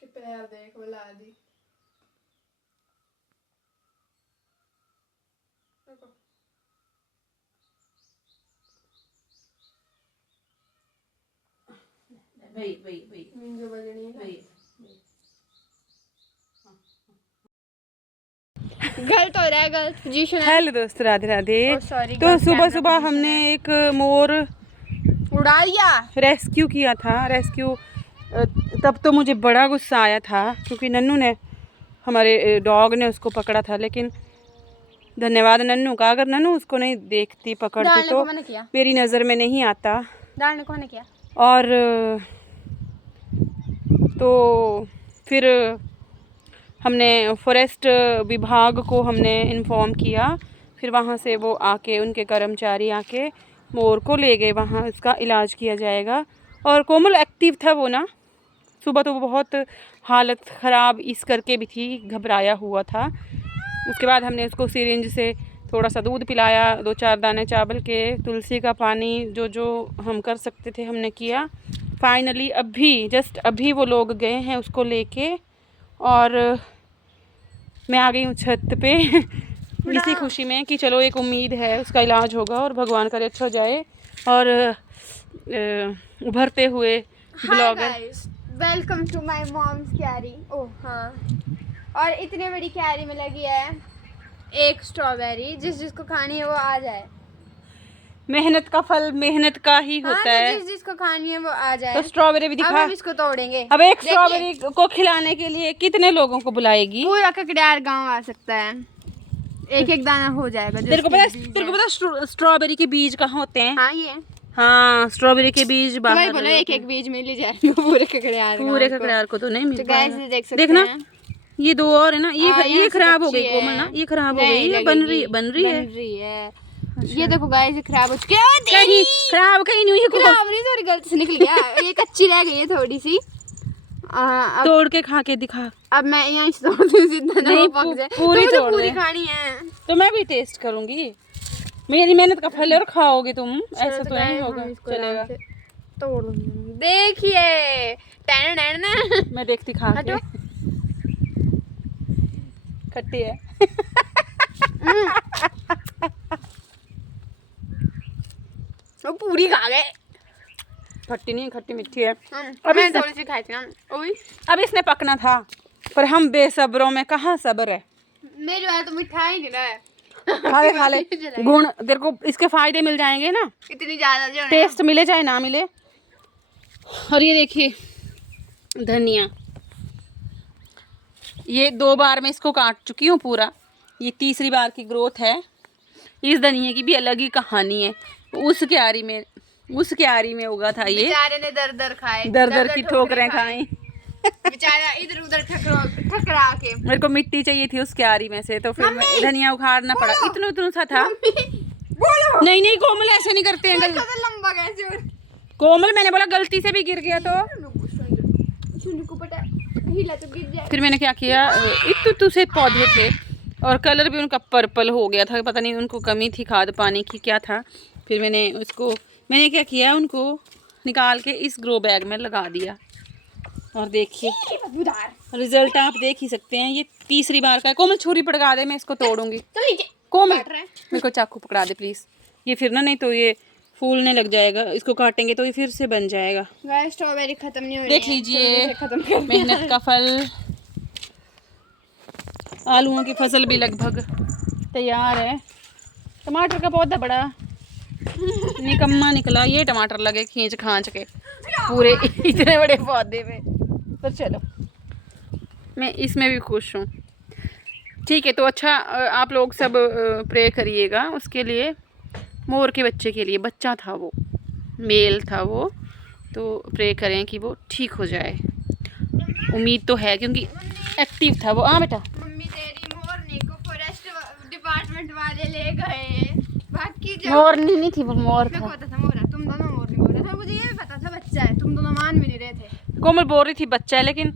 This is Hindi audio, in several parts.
इसके पैर देख बुला दी। देखो वही जो बजनी है गलत हो रहा है, गलत पोजीशन है। हेलो दोस्तों, राधे राधे। सॉरी, तो सुबह सुबह हमने एक मोर उड़ा दिया, रेस्क्यू किया था। रेस्क्यू तब तो मुझे बड़ा गुस्सा आया था क्योंकि नन्नू ने, हमारे डॉग ने उसको पकड़ा था। लेकिन धन्यवाद नन्नू का, अगर नन्नू उसको नहीं देखती पकड़ती तो मेरी नज़र में नहीं आता। डालने को मैंने किया। और तो फिर हमने फॉरेस्ट विभाग को हमने इन्फॉर्म किया। फिर वहाँ से वो आके, उनके कर्मचारी आके मोर को ले गए, वहाँ उसका इलाज किया जाएगा। और कोमल एक्टिव था वो ना, सुबह तो वो बहुत हालत ख़राब इस करके भी थी, घबराया हुआ था। उसके बाद हमने उसको सिरिंज से थोड़ा सा दूध पिलाया, 2-4 दाने चावल के, तुलसी का पानी, जो जो हम कर सकते थे हमने किया। फाइनली अभी जस्ट अभी वो लोग गए हैं उसको लेके, और मैं आ गई हूँ छत पे इसी खुशी में कि चलो एक उम्मीद है उसका इलाज होगा और भगवान करे अच्छा जाए। और उभरते हुए blogger, welcome to my mom's carry. Oh हाँ, और इतनी बड़ी कैरी में लगी है एक स्ट्रॉबेरी, जिसको खानी है वो आ जाए। मेहनत का फल मेहनत का ही हाँ, होता तो है। जिसको खानी है वो आ जाए। तो स्ट्रॉबेरी भी अब दिखा। हम इसको तोड़ेंगे। अब एक स्ट्रॉबेरी को खिलाने के लिए कितने लोगों को बुलाएगी? पूरा ककड़ियार गांव आ सकता है, एक एक दाना हो जाएगा। तेरे को पता स्ट्रॉबेरी के बीज कहाँ होते हैं? हाँ, ये हाँ, स्ट्रॉबेरी के बीज तो बाहर बोलो एक एक बीज मिल ही जाएगा पूरे ककड़ियार को तो नहीं मिल तो पाएगा। गाइस देख सकते देखना, हैं। ये 2 और है ना, ये खराब हो गई कोमल ना, ये खराब हो गई है, बन रही है। ये देखो गाइस, ये खराब हो चुकी है। कहीं खराब कहीं नहीं हुई, खराब नहीं, सॉरी गलती से निकल गया। ये कच्ची रह गई है थोड़ी सी। अब तोड़ के खा के दिखा। अब मैं यहाँ से तोड़ दूँ, जितना ना वो पक जाए। पूरी तो तोड़ पूरी दे। खानी है तो मैं भी टेस्ट करूंगी, मेरी मेहनत का फल और खाओगे तुम, ऐसा तो नहीं होगा। चलेगा, तोड़ देखिए मैं देखती खा के। खट्टी है। वो पूरी खा गए। खट्टी नहीं, खट्टी मीठी है। मैं थोड़ी सी खाई थी ना। अब इसने पकना था, पर हम बेसब्रों में कहाँ सब्र है। मेरे वाला तो मिठाई नहीं है। खा ले गुण, तेरे को इसके फायदे मिल जाएंगे ना, इतनी ज्यादा जो टेस्ट मिले चाहे ना मिले। और ये देखिए धनिया, ये 2 बार मैं इसको काट चुकी हूँ पूरा, ये तीसरी बार की ग्रोथ है। इस धनिया की भी अलग ही कहानी है। उस क्यारी में उगा था ये, बेचारे ने दर दर खाए, दर की ठोकरें खाई। बेचारा इधर उधर ठकरा के। मेरे को मिट्टी चाहिए थी उस क्यारी में से, तो फिर मैं धनिया उखाड़ना पड़ा। इतना सा था। बोलो नहीं कोमल, ऐसे नहीं करते हैं। लंबा कैसे कोमल, मैंने बोला गलती से भी गिर गया तो हिला तो गिर जाए। फिर मैंने क्या किया, इतने से पौधे थे और कलर भी उनका पर्पल हो गया था, पता नहीं उनको कमी थी खाद पानी की क्या था। फिर मैंने क्या किया, उनको निकाल के इस ग्रो बैग में लगा दिया। और देखिए रिजल्ट आप देख ही सकते हैं। ये तीसरी बार का है। कोमल छुरी पकड़ा दे, मैं इसको तोड़ूंगी। कोमल मेरे को चाकू पकड़ा दे प्लीज। ये फिर ना, नहीं तो ये फूलने लग जाएगा, इसको काटेंगे तो ये फिर से बन जाएगा। स्ट्रॉबेरी खत्म नहीं हो रही देख लीजिए मेहनत का फल। आलूओं की फसल भी लगभग तैयार है। टमाटर का पौधा बड़ा निकम्मा निकला, ये टमाटर लगे खींच खांच के पूरे इतने बड़े पौधे में। तो चलो, मैं इसमें भी खुश हूँ। ठीक है, तो अच्छा, आप लोग सब प्रे करिएगा उसके लिए, मोर के बच्चे के लिए। बच्चा था वो, मेल था वो, तो प्रे करें कि वो ठीक हो जाए। उम्मीद तो है क्योंकि एक्टिव था वो। हाँ बेटा, मम्मी तेरी मोरनी को फॉरेस्ट डिपार्टमेंट वाले ले गए। बाकी जो मोरनी नहीं थी वो, मोर मेरे था। को पता था मोर है, तुम दोनों मोरनी बोल रहे थे। मुझे ये भी पता था बच्चा है, तुम दोनों मान भी नहीं रहे थे। कोमल बोल रही थी बच्चा है, लेकिन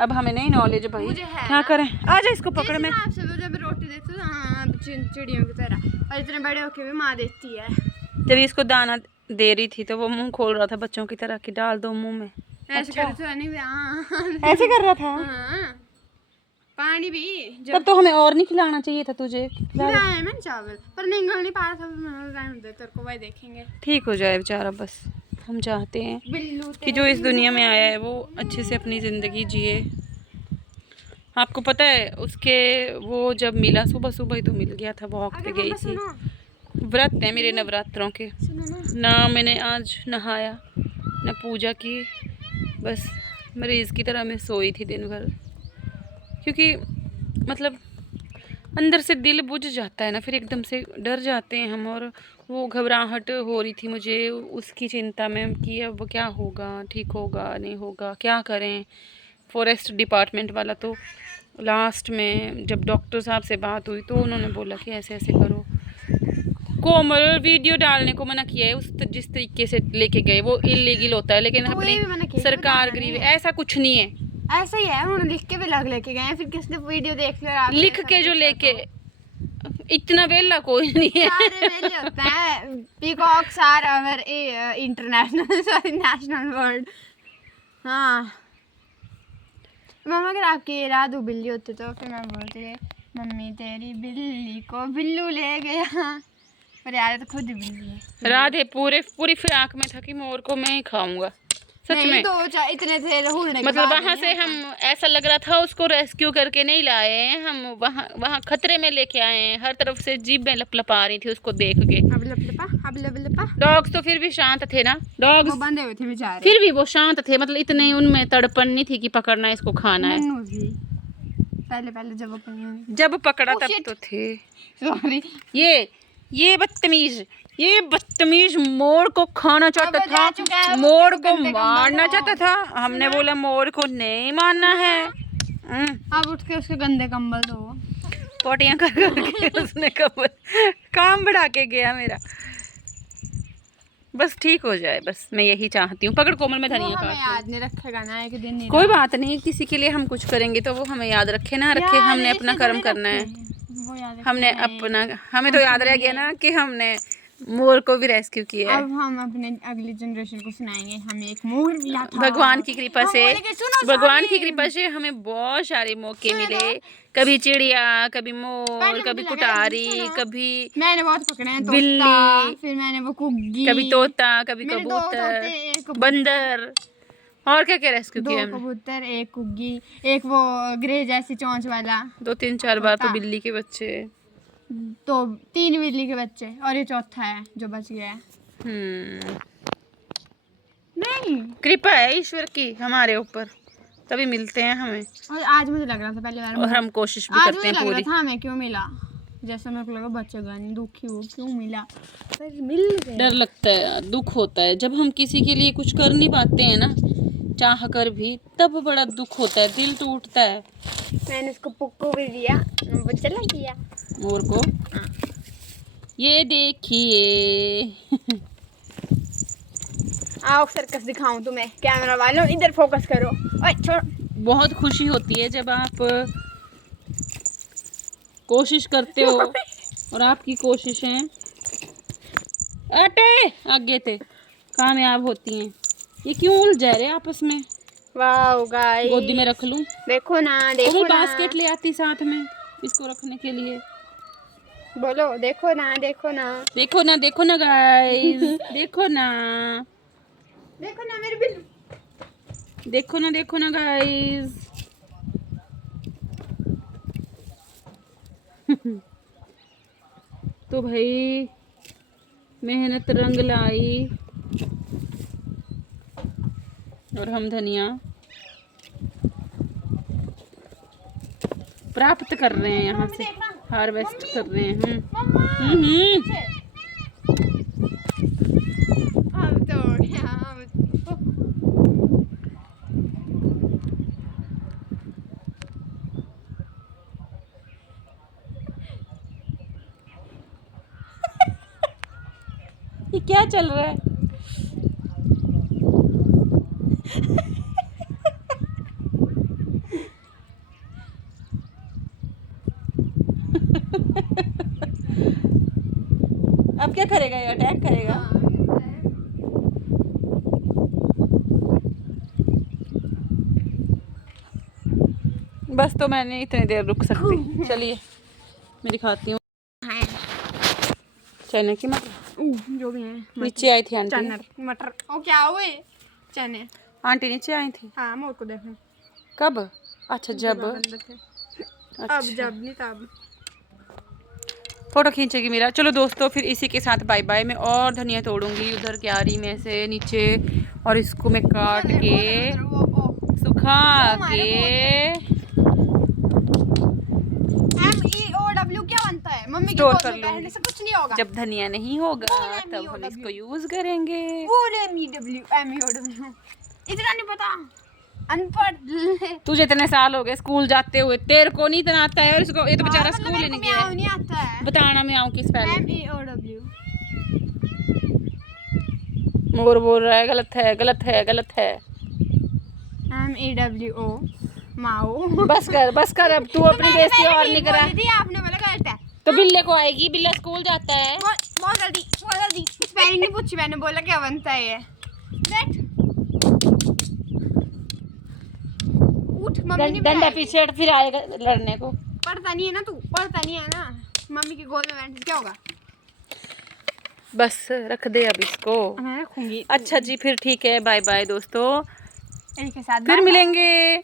अब हमें नहीं नॉलेज भाई, मुझे है क्या ना। करें। आजा इसको पकड़ में। आपसे वो जब रोटी देती हूँ हाँ, चिड़ियों की तरह, और इतने बड़े होके भी माँ देती है। जब इसको दाना दे रही थी तो वो मुंह खोल रहा था बच्चों की तरह कि डाल दो मुंह में। ऐसे कर तो नहीं ऐसे कर रहा था। हाँ पानी भी तब तो हमें और नहीं खिलाना चाहिए था तुझे। खिलाया मैंने चावल पर निगल नहीं पा रहा था, मैंने तेरे को वही देखेंगे। ठीक हो जाए बेचारा, बस हम चाहते हैं बिल्लू कि जो इस दुनिया में आया है वो अच्छे से अपनी ज़िंदगी जिए। आपको पता है उसके वो जब मिला सुबह सुबह ही तो मिल गया था, वॉक पे गई थी। व्रत है मेरे नवरात्रों के, ना मैंने आज नहाया ना पूजा की, बस मरीज़ की तरह मैं सोई थी दिन भर, क्योंकि मतलब अंदर से दिल बुझ जाता है ना, फिर एकदम से डर जाते हैं हम। और वो घबराहट हो रही थी मुझे उसकी चिंता में कि अब क्या होगा, ठीक होगा नहीं होगा, क्या करें। फॉरेस्ट डिपार्टमेंट वाला तो लास्ट में जब डॉक्टर साहब से बात हुई तो उन्होंने बोला कि ऐसे ऐसे करो। कोमल वीडियो डालने को मना किया है, उस जिस तरीके से लेके गए वो इलीगल होता है, लेकिन अपनी सरकार गरीब है, ऐसा कुछ नहीं है। ऐसा ही है, उन्होंने लिख के भी लेके गए हैं, फिर किसने वीडियो देख लिया लिख के जो लेके, इतना वेला कोई नहीं है। सारे वेले होता है, peacocks are our international sorry national bird. हाँ मम्मा अगर आपकी राधू बिल्ली होती तो फिर मैं बोलती मम्मी तेरी बिल्ली को बिल्लू ले गया, पर यार तो खुद ही बिल्ली है। राधे पूरी फिराक में था कि मोर को मैं ही खाऊंगा, सच में। तो इतने थे उड़ने के मतलब बाद वहाँ से हम ऐसा लग रहा था उसको रेस्क्यू करके नहीं लाए हैं हम, वहाँ खतरे में लेके आए हैं। हर तरफ से जीभ में लपलपा रही थी उसको देख के। अब लपलपा डॉग्स तो फिर भी शांत थे ना, डॉग्स बंधे हुए थे बेचारे, फिर भी वो शांत थे, मतलब इतने उनमें तड़पन नहीं थी कि पकड़ना है इसको खाना है। पहले जब पकड़ा तब तो थे। सॉरी ये बदतमीज मोर को खाना चाहता था, मोर को मारना चाहता था। हमने बोला मोर को नहीं मारना है। अब उठ के उसके गंदे कंबल दो, पोटियां कर करके उसने काम बढ़ा के गया मेरा। बस ठीक हो जाए, बस मैं यही चाहती हूँ। पकड़ कोमल में धनिया काट, याद नहीं रखेगा ना एक दिन, कोई बात नहीं, किसी के लिए हम कुछ करेंगे तो वो हमें याद रखे ना रखे, हमने अपना कर्म करना है। हमने अपना, हमें तो याद रह गया ना कि हमने मोर को भी रेस्क्यू किया है। अब हम अपने अगली जनरेशन को सुनाएंगे हमें एक मोर मिला था। भगवान की कृपा से हमें बहुत सारे मौके मिले, कभी चिड़िया, कभी मोर, कभी कुटारी, कभी मैंने बहुत पकड़े हैं, बिल्ली, फिर मैंने वो कुग्गी, कभी तोता, कभी कबूतर, बंदर, और क्या क्या रेस्क्यू किया हमने। कबूतर, एक कुग्गी, एक वो ग्रे जैसी चोंच वाला, 2-3-4 बार तो बिल्ली के बच्चे, तो 3 बिल्ली के बच्चे, और ये चौथा है जो बच गया है। नहीं कृपा है ईश्वर की हमारे ऊपर, तभी मिलते हैं हमें। और आज मुझे लग रहा था पहले बार, और हम कोशिश भी करते हैं पूरी। लग रहा था हमें क्यों मिला, जैसे मेरे को लगा बचेगा नहीं, दुखी हो क्यों मिला, पर मिल गया। डर लगता है यार, दुख होता है जब हम किसी के लिए कुछ कर नहीं पाते हैं ना, चाह कर भी, तब बड़ा दुख होता है, दिल टूटता है। मैंने उसको पुक्को भी दिया, वो चला गया मोर को। ये देखिए आओ सर्कस दिखाऊं तुम्हें, कैमरा वालों इधर फोकस करो। ओए छोड़। बहुत खुशी होती है जब आप कोशिश करते हो और आपकी कोशिशें आगे थे कामयाब होती हैं। ये क्यों उलझा रहे आपस में? वाओ गाइस, गोदी में रख लूं? देखो ना, देखो ना, बास्केट ले आती साथ में इसको रखने के लिए। बोलो देखो ना, देखो ना, देखो ना, देखो ना गाइस, देखो ना, देखो ना मेरे बिल्लू, देखो ना, देखो ना गाइस। तो भाई मेहनत रंग लाई और हम धनिया प्राप्त कर रहे हैं, यहाँ से हार्वेस्ट कर रहे हैं। हम तो ये क्या चल रहा है? अब क्या करेगा? ये अटैक करेगा। बस तो मैंने इतनी देर रुक सकती। चलिए मैं दिखाती हूँ चने की मटर। जो भी है नीचे आई थी आंटी। चनर मटर ओ क्या हुए चने। आंटी नीचे आई थी हाँ मोर को देखो कब? अच्छा जब। अंदर थे। अब अच्छा जब नहीं तब। फोटो खींचेगी मेरा। चलो दोस्तों फिर इसी के साथ बाय बाय। मैं और धनिया तोड़ूंगी उधर क्यारी में से नीचे, और इसको मैं काट के सुखा के MEOW क्या बनता है मम्मी की स्टोर गोद कर में बैठने लूंगी। से कुछ नहीं होगा। जब धनिया नहीं होगा बोल तब हम MEOW। इसको यूज करेंगे। बोल MEOW इतना नहीं पता अनपढ़। तुझे इतने साल हो गए स्कूल जाते हुए, तेरे को नहीं इतना आता है, और इसको ये तो बेचारा मतलब स्कूल ही मेरे को नहीं गया है। नहीं आता है। बताना मैं आऊँ किस पहले। MEOW मोर बोल रहा है गलत है गलत है गलत है। MEWO माओ। बस कर अब तू अपनी बेइज्जती और नहीं करा। आपने बोला गलत है। तो बिल्ले को आएगी, बिल्ला स्कूल जाता है। बहुत जल्दी स्पेलिंग नहीं पूछी मैंने, बोला क्या बनता है ये। बैठ उठ मम्मी नहीं डंडा बुलाएगी। पीछे हट, फिर आएगा लड़ने को। पढ़ता नहीं है ना तू, पढ़ता नहीं है ना। मम्मी की गोद में बैठ क्या होगा। बस रख दे अब इसको। मैं रखूंगी। अच्छा जी फिर ठीक है, बाय बाय दोस्तों, इनके साथ फिर मिलेंगे।